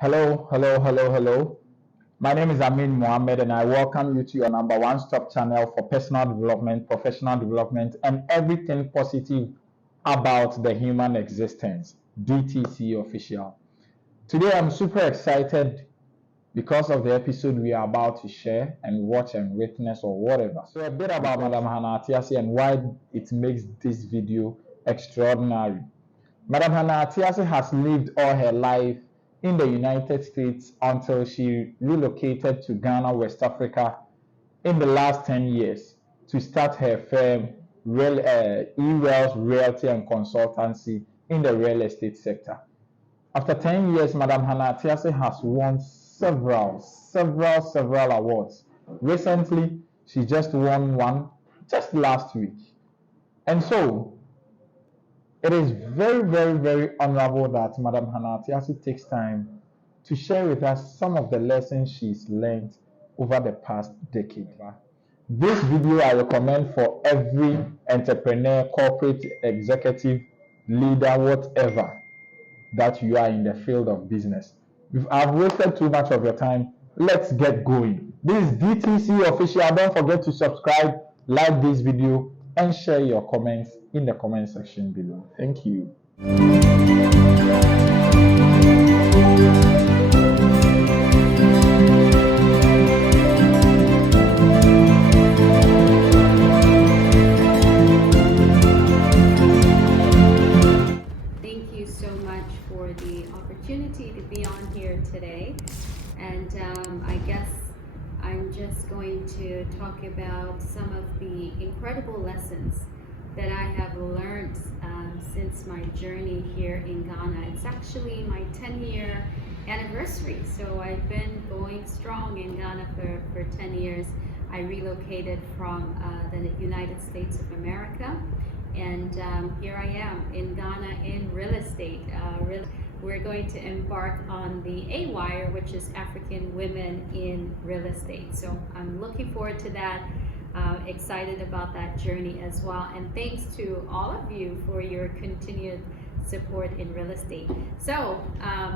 Hello, hello, hello, hello. My name is Amin Mohammed, and I welcome you to your number one stop channel for personal development, professional development, and everything positive about the human existence. DTC Official. Today, I'm super excited because of the episode we are about to share and watch and witness or whatever. So, a bit about Madam Hanna Atiase and why it makes this video extraordinary. Madam Hanna Atiase has lived all her life in the United States until she relocated to Ghana, West Africa in the last 10 years to start her firm, E-Wells Realty and Consultancy in the real estate sector. After 10 years, Madam Hanna Atiase has won several awards. Recently, she just won one just last week. And so, it is very honorable that Madam Hanna Atiase takes time to share with us some of the lessons she's learned over the past decade. This video I recommend for every entrepreneur, corporate executive, leader, whatever that you are in the field of business. If I've wasted too much of your time, let's get going. This is DTC Official. Don't forget to subscribe, like this video, and share your comments in the comment section below. Thank you. Thank you so much for the opportunity to be on here today. And I guess I'm just going to talk about some of the incredible lessons that I have learned since my journey here in Ghana. It's actually my 10-year anniversary, so I've been going strong in Ghana for 10 years. I relocated from the United States of America, and here I am in Ghana in real estate. We're going to embark on the AWIRE, which is African Women in Real Estate. So I'm looking forward to that. Excited about that journey as well. And thanks to all of you for your continued support in real estate. So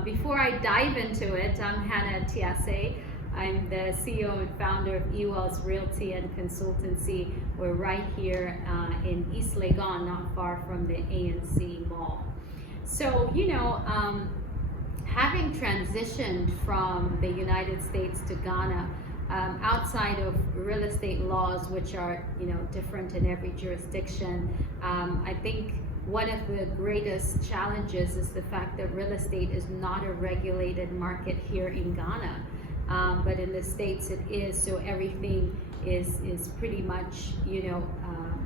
before I dive into it, I'm Hannah TSA. I'm the CEO and founder of E-Wells Realty and Consultancy. We're right here in East Legon, not far from the ANC Mall. So, having transitioned from the United States to Ghana, outside of real estate laws, which are, different in every jurisdiction, I think one of the greatest challenges is the fact that real estate is not a regulated market here in Ghana. But in the States it is, so everything is pretty much,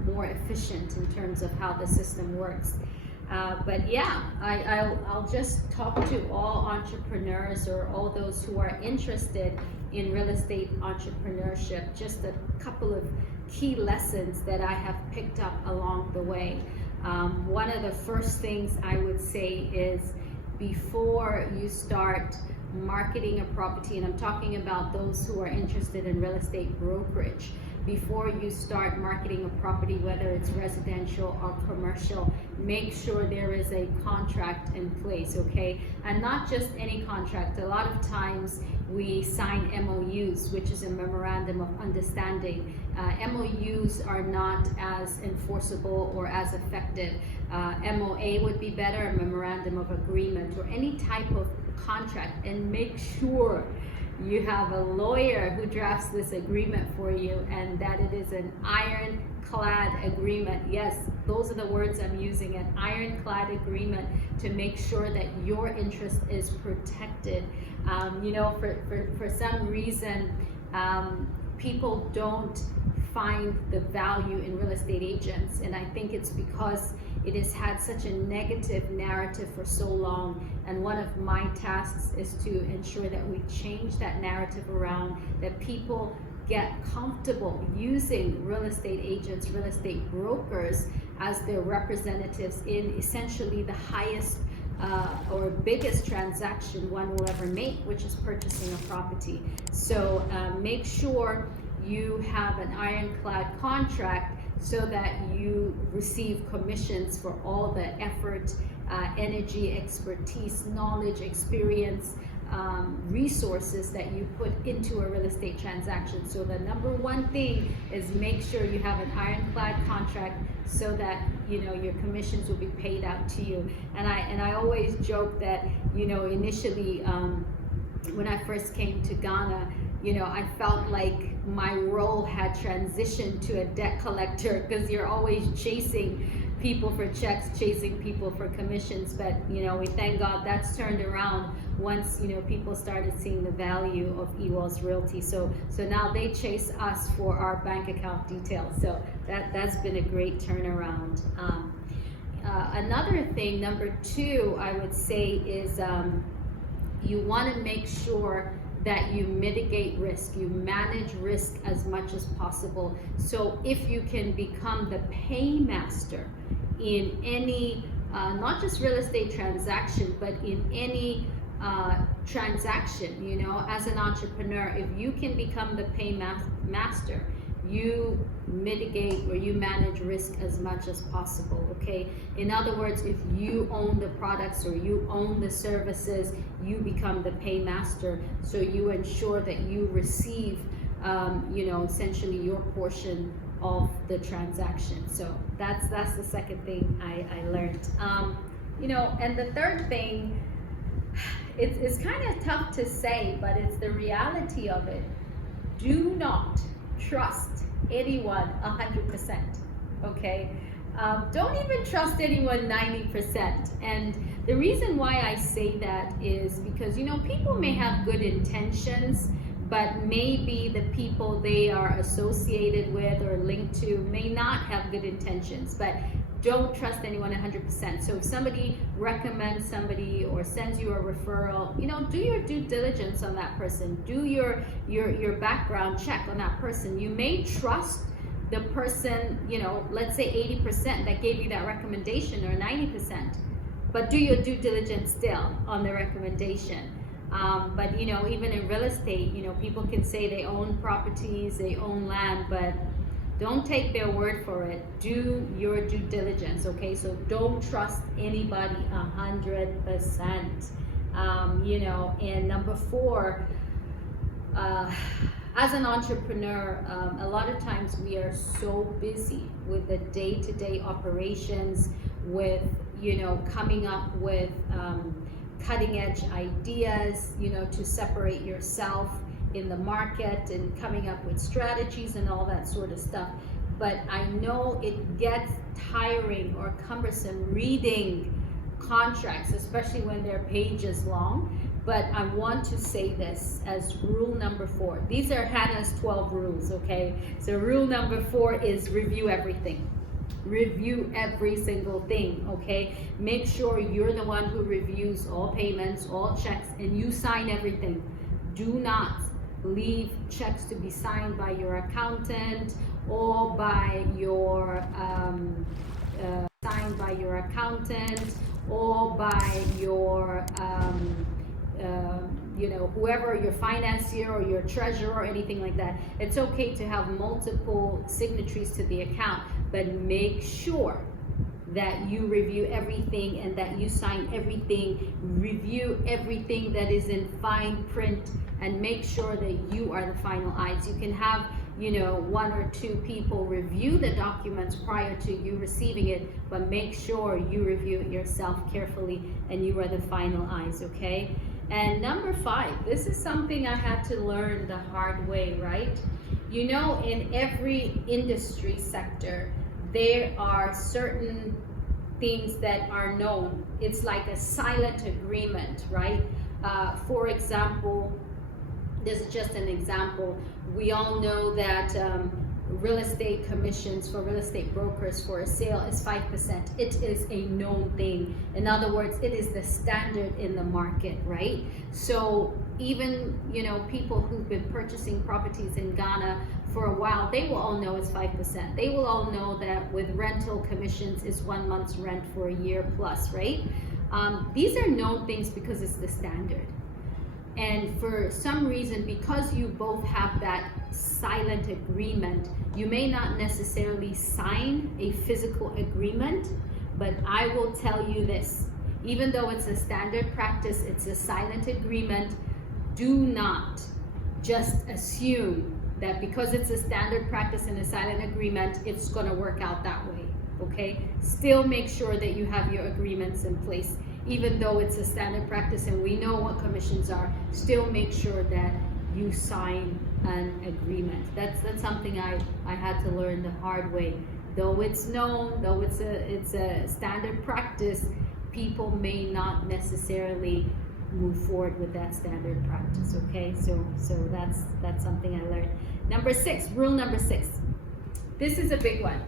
more efficient in terms of how the system works. But yeah, I'll just talk to all entrepreneurs or all those who are interested in real estate entrepreneurship, just a couple of key lessons that I have picked up along the way. One of the first things I would say is, before you start marketing a property, and I'm talking about those who are interested in real estate brokerage, before you start marketing a property, whether it's residential or commercial, make sure there is a contract in place, okay? And not just any contract. A lot of times we sign MOUs, which is a memorandum of understanding. MOUs are not as enforceable or as effective. MOA would be better, a memorandum of agreement, or any type of contract. And make sure you have a lawyer who drafts this agreement for you, and that it is an ironclad agreement. Yes, those are the words I'm using, an ironclad agreement, to make sure that your interest is protected. For some reason, people don't find the value in real estate agents, and I think it's because it has had such a negative narrative for so long, and one of my tasks is to ensure that we change that narrative around, that people get comfortable using real estate agents, real estate brokers as their representatives in essentially the highest or biggest transaction one will ever make, which is purchasing a property. So make sure you have an ironclad contract so that you receive commissions for all the effort, energy, expertise, knowledge, experience, resources that you put into a real estate transaction. So the number one thing is make sure you have an ironclad contract so that your commissions will be paid out to you. And I always joke that initially when I first came to Ghana, I felt like my role had transitioned to a debt collector, because you're always chasing people for checks, chasing people for commissions. But we thank God that's turned around once people started seeing the value of Ewell's Realty. So now they chase us for our bank account details. So that's been a great turnaround. Another thing, number two, I would say is you want to make sure that you mitigate risk, you manage risk as much as possible. So if you can become the paymaster in any, not just real estate transaction, but in any transaction, as an entrepreneur, if you can become the paymaster, you mitigate or you manage risk as much as possible, okay? In other words, if you own the products or you own the services, you become the paymaster. So you ensure that you receive, essentially your portion of the transaction. So that's the second thing I learned. And the third thing, it's kind of tough to say, but it's the reality of it. Do not trust anyone 100%, okay? Don't even trust anyone 90%. And the reason why I say that is because, people may have good intentions, but maybe the people they are associated with or linked to may not have good intentions. But don't trust anyone 100%. So if somebody recommends somebody or sends you a referral, do your due diligence on that person. Do your background check on that person. You may trust the person, let's say 80% that gave you that recommendation, or 90%, but do your due diligence still on the recommendation. But even in real estate, people can say they own properties, they own land, but don't take their word for it. Do your due diligence, okay? So don't trust anybody 100%. And number four, as an entrepreneur, a lot of times we are so busy with the day-to-day operations, with coming up with cutting-edge ideas, to separate yourself in the market and coming up with strategies and all that sort of stuff. But I know it gets tiring or cumbersome reading contracts, especially when they're pages long. But I want to say this as rule number 4. These are Hannah's 12 rules, okay? So rule number 4 is review everything. Review every single thing, okay? Make sure you're the one who reviews all payments, all checks, and you sign everything. Do not leave checks to be signed by your accountant or by your whoever, your financier or your treasurer or anything like that. It's okay to have multiple signatories to the account, but make sure that you review everything and that you sign everything. Review everything that is in fine print and make sure that you are the final eyes. You can have 1 or 2 people review the documents prior to you receiving it, but make sure you review it yourself carefully and you are the final eyes, okay? And number 5, this is something I had to learn the hard way, right? In every industry sector, there are certain things that are known. It's like a silent agreement, right? For example, this is just an example. We all know that real estate commissions for real estate brokers for a sale is 5%. It is a known thing. In other words, it is the standard in the market, right? So even people who've been purchasing properties in Ghana for a while, they will all know it's 5%. They will all know that with rental commissions is 1 month's rent for a year plus, right? These are known things because it's the standard. And for some reason, because you both have that silent agreement, you may not necessarily sign a physical agreement, but I will tell you this. Even though it's a standard practice, it's a silent agreement. Do not just assume that because it's a standard practice and a silent agreement, it's going to work out that way. Okay? Still make sure that you have your agreements in place. Even though it's a standard practice and we know what commissions are, still make sure that you sign an agreement. That's something I had to learn the hard way. Though it's known, though it's a standard practice, people may not necessarily move forward with that standard practice. Okay, so that's something I learned. Number 6, rule number 6. This is a big one.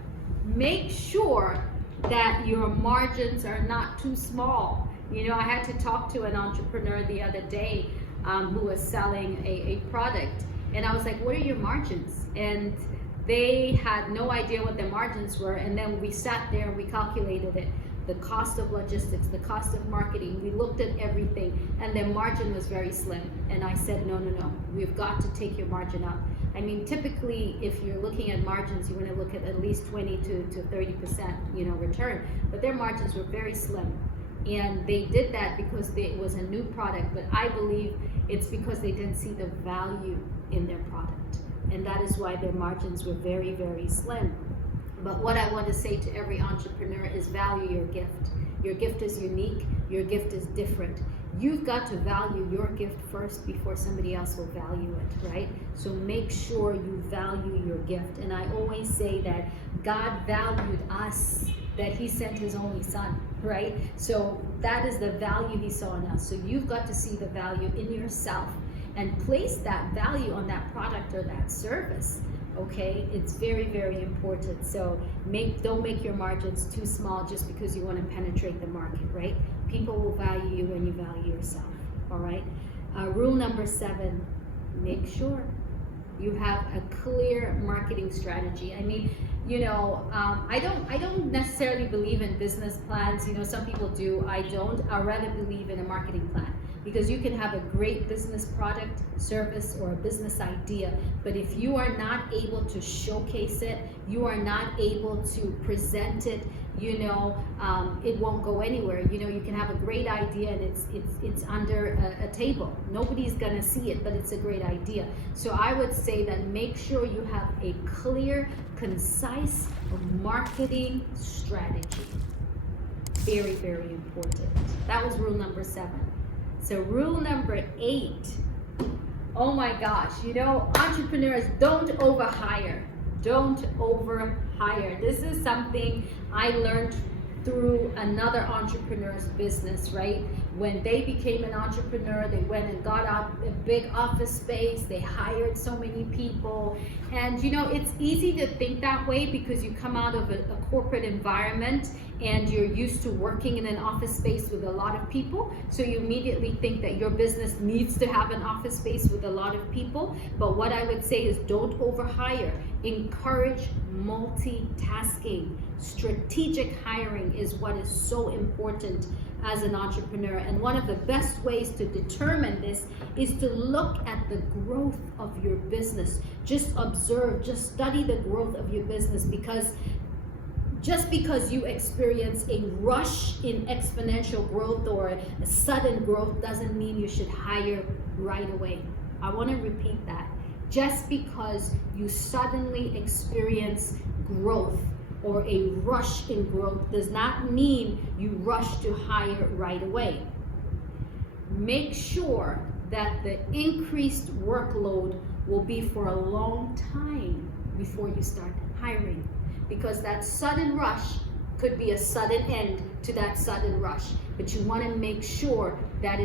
Make sure that your margins are not too small. You know, I had to talk to an entrepreneur the other day who was selling a product, and I was like, what are your margins? And they had no idea what their margins were, and then we sat there and we calculated it. The cost of logistics, the cost of marketing, we looked at everything, and their margin was very slim. And I said, no, we've got to take your margin up. I mean, typically, if you're looking at margins, you want to look at least 20 to 30%, you know, return. But their margins were very slim, and they did that because it was a new product. But I believe it's because they didn't see the value in their product, and that is why their margins were very, very slim. But what I want to say to every entrepreneur is value your gift. Your gift is unique. Your gift is different. You've got to value your gift first before somebody else will value it, right? So make sure you value your gift. And I always say that God valued us, that He sent His only Son, right? So that is the value He saw in us. So you've got to see the value in yourself and place that value on that product or that service. Okay, it's very, very important. So don't make your margins too small just because you want to penetrate the market, right? People will value you when you value yourself. All right. Rule number 7: make sure you have a clear marketing strategy. I mean, you know, I don't necessarily believe in business plans. You know, some people do. I don't. I rather believe in a marketing plan. Because you can have a great business product, service, or a business idea, but if you are not able to showcase it, you are not able to present it, you know, it won't go anywhere. You know, you can have a great idea and it's under a table. Nobody's gonna see it, but it's a great idea. So I would say that make sure you have a clear, concise marketing strategy. Very, very important. That was rule number 7. So rule number 8, oh my gosh, you know, entrepreneurs, don't overhire. Don't overhire. This is something I learned through another entrepreneur's business, right? When they became an entrepreneur, they went and got out a big office space, they hired so many people. And you know, it's easy to think that way because you come out of a corporate environment and you're used to working in an office space with a lot of people. So you immediately think that your business needs to have an office space with a lot of people. But what I would say is don't overhire. Encourage multitasking. Strategic hiring is what is so important as an entrepreneur. And one of the best ways to determine this is to look at the growth of your business. Just observe, just study the growth of your business, because just because you experience a rush in exponential growth or a sudden growth doesn't mean you should hire right away. I want to repeat that. Just because you suddenly experience growth or a rush in growth does not mean you rush to hire right away. Make sure that the increased workload will be for a long time before you start hiring, because that sudden rush could be a sudden end to that sudden rush. But you want to make sure that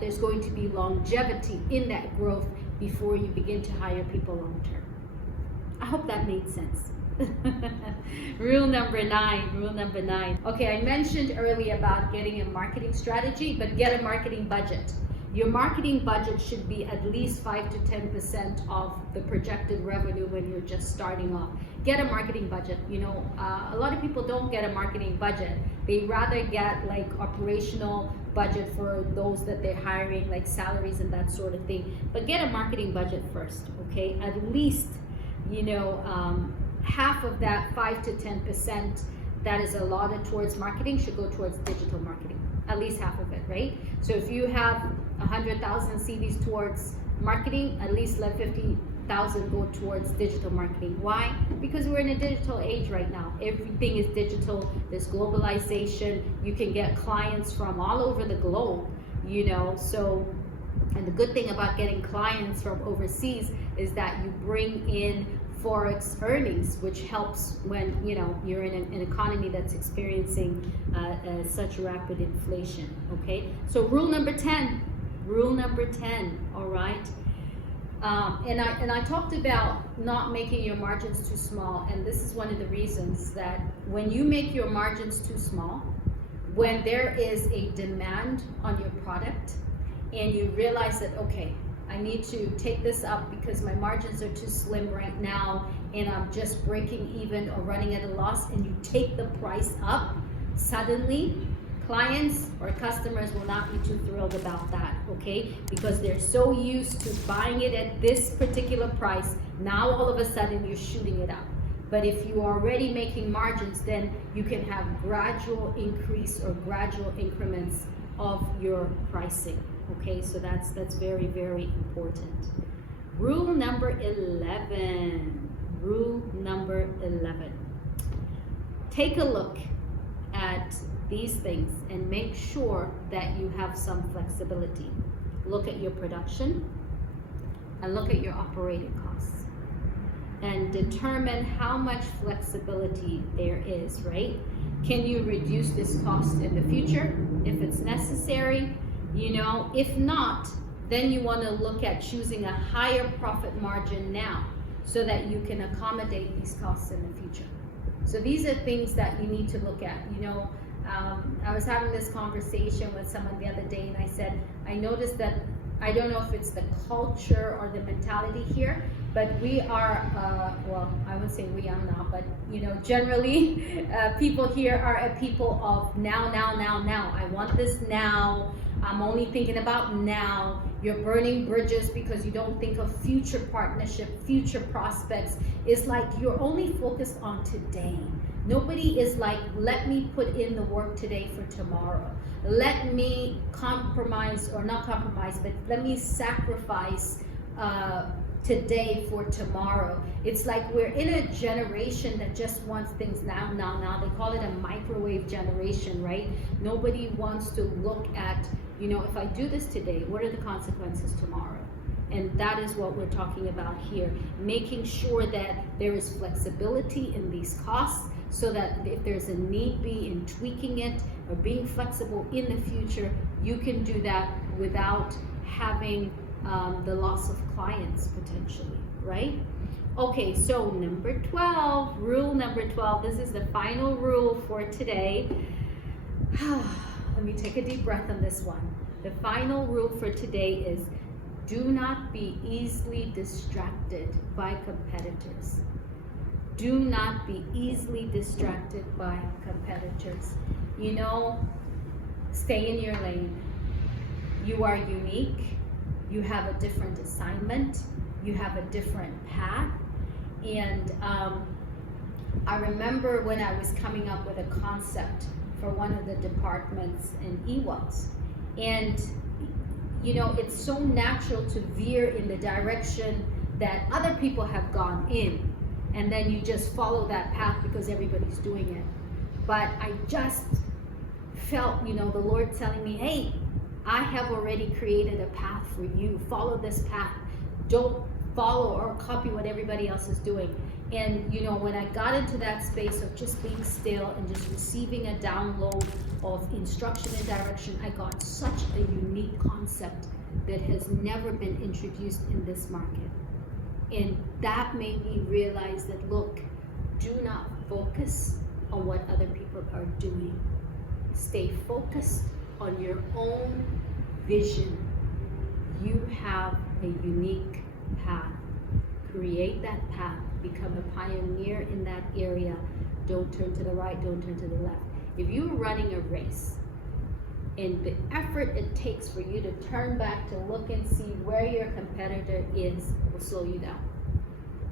there's going to be longevity in that growth before you begin to hire people long term. I hope that made sense. Rule number 9. Okay, I mentioned earlier about getting a marketing strategy, but get a marketing budget. Your marketing budget should be at least 5 to 10% of the projected revenue when you're just starting off. Get a marketing budget. You know, a lot of people don't get a marketing budget. They rather get like operational budget for those that they're hiring, like salaries and that sort of thing. But get a marketing budget first, okay? At least, you know, half of that 5 to 10% that is allotted towards marketing should go towards digital marketing. at least half of it, right? So if you have 100,000 CVs towards marketing, at least let 50,000 go towards digital marketing. Why? Because we're in a digital age right now. Everything is digital. There's globalization. You can get clients from all over the globe, you know. So, and the good thing about getting clients from overseas is that you bring in forex earnings, which helps when, you know, you're in an economy that's experiencing such rapid inflation. Okay, so rule number 10, all right. And I talked about not making your margins too small, and this is one of the reasons that when you make your margins too small, when there is a demand on your product and you realize that, okay, I need to take this up because my margins are too slim right now and I'm just breaking even or running at a loss, and you take the price up, suddenly clients or customers will not be too thrilled about that, okay? Because they're so used to buying it at this particular price. Now all of a sudden you're shooting it up. But if you're already making margins, then you can have gradual increase or gradual increments of your pricing. Okay, so that's very, very important. Rule number 11. Rule number 11. Take a look at these things and make sure that you have some flexibility. Look at your production and look at your operating costs and determine how much flexibility there is, right? Can you reduce this cost in the future if it's necessary? You know, if not, then you want to look at choosing a higher profit margin now so that you can accommodate these costs in the future. So these are things that you need to look at. You know, I was having this conversation with someone the other day, and I said, I noticed that, I don't know if it's the culture or the mentality here, but we are, well, I would say we, I'm not, but you know, generally people here are a people of now. I want this now. I'm only thinking about now. You're burning bridges because you don't think of future partnership, future prospects. It's like you're only focused on today. Nobody is like, let me put in the work today for tomorrow. Let me compromise, or not compromise, but let me sacrifice today for tomorrow. It's like we're in a generation that just wants things now. They call it a microwave generation, right? Nobody wants to look at, you know, if I do this today, what are the consequences tomorrow? And that is what we're talking about here. Making sure that there is flexibility in these costs so that if there's a need be in tweaking it or being flexible in the future, you can do that without having the loss of clients potentially, right? Okay, so number 12, rule number 12, this is the final rule for today. Let me take a deep breath on this one. The final rule for today is do not be easily distracted by competitors. Do not be easily distracted by competitors. You know, stay in your lane. You are unique. You have a different assignment. You have a different path. And I remember when I was coming up with a concept for one of the departments in eWealth. And you know, it's so natural to veer in the direction that other people have gone in, and then you just follow that path because everybody's doing it. But I just felt, you know, the Lord telling me, hey, I have already created a path for you. Follow this path. Don't follow or copy what everybody else is doing. And you know, when I got into that space of just being still and just receiving a download of instruction and direction, I got such a unique concept that has never been introduced in this market. And that made me realize that, look, do not focus on what other people are doing. Stay focused on your own vision. You have a unique path. Create that path. Become a pioneer in that area. Don't turn to the right, don't turn to the left. If you're running a race and the effort it takes for you to turn back to look and see where your competitor is will slow you down.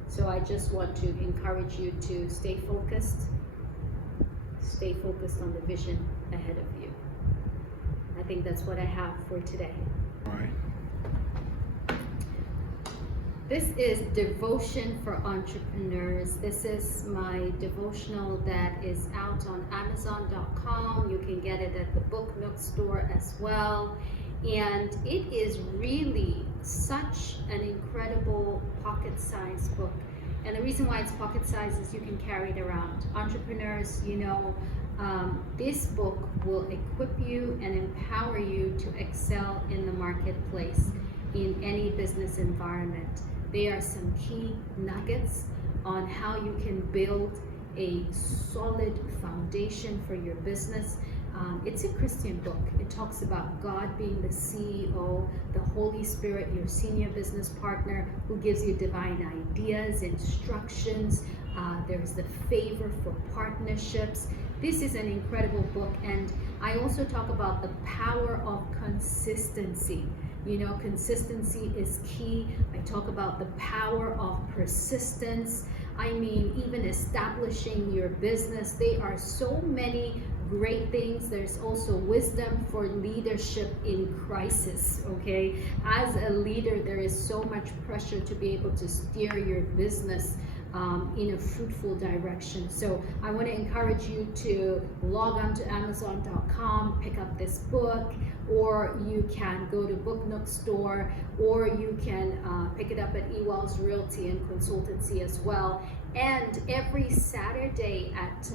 So I just want to encourage you to stay focused on the vision ahead of you. think that's what I have for today. All right. This is Devotion for Entrepreneurs. This is my devotional that is out on Amazon.com. You can get it at the Book Nook store as well. And it is really such an incredible pocket-sized book. And the reason why it's pocket-sized is you can carry it around. Entrepreneurs, this book will equip you and empower you to excel in the marketplace in any business environment. There are some key nuggets on how you can build a solid foundation for your business. It's a Christian book. It talks about God being the CEO, the Holy Spirit, your senior business partner, who gives you divine ideas, instructions. There's the favor for partnerships. This is an incredible book. And I also talk about the power of consistency. Consistency is key. I talk about the power of persistence. I mean, even establishing your business. There are so many great things. There's also wisdom for leadership in crisis, okay? As a leader, there is so much pressure to be able to steer your business in a fruitful direction. So I want to encourage you to log on to Amazon.com, pick up this book, or you can go to Book Nook store, or you can pick it up at Ewell's Realty and Consultancy as well. And every Saturday at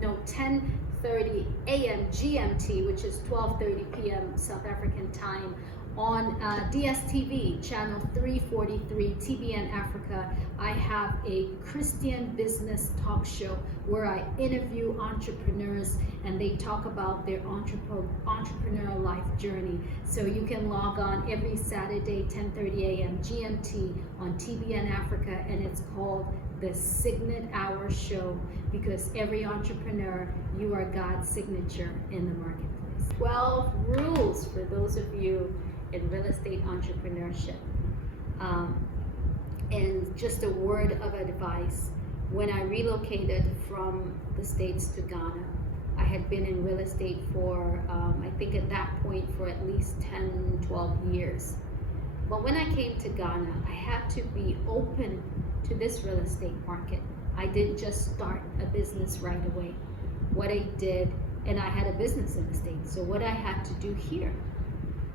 10:30 a.m. GMT, which is 12:30 p.m. South African time, on DSTV channel 343 TBN Africa, I have a Christian business talk show where I interview entrepreneurs and they talk about their entrepreneurial life journey. So you can log on every Saturday 10:30 a.m. GMT on TBN Africa, and it's called the Signet Hour Show, because every entrepreneur, you are God's signature in the marketplace. 12 rules for those of you in real estate entrepreneurship. And just a word of advice. When I relocated from the States to Ghana, I had been in real estate for, I think at that point, for at least 10, 12 years. But when I came to Ghana, I had to be open to this real estate market. I didn't just start a business right away. What I did, and I had a business in the States, so what I had to do here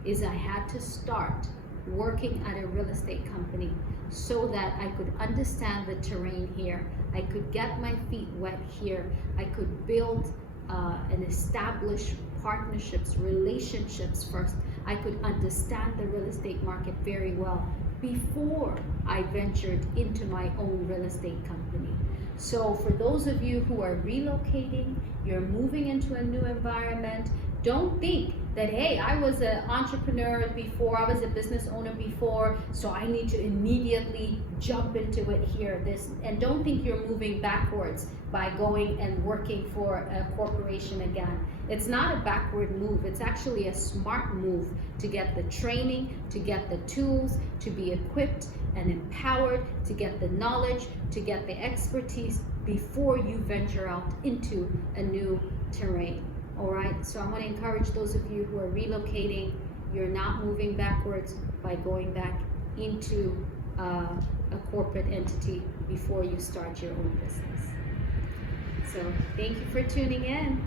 is I had to start working at a real estate company so that I could understand the terrain here. I could get my feet wet here. I could build and establish partnerships, relationships first. I could understand the real estate market very well before I ventured into my own real estate company. So for those of you who are relocating, you're moving into a new environment, don't think that, hey, I was an entrepreneur before, I was a business owner before, so I need to immediately jump into it here. And don't think you're moving backwards by going and working for a corporation again. It's not a backward move. It's actually a smart move to get the training, to get the tools, to be equipped and empowered, to get the knowledge, to get the expertise before you venture out into a new terrain. All right, so I want to encourage those of you who are relocating, you're not moving backwards by going back into a corporate entity before you start your own business. So thank you for tuning in.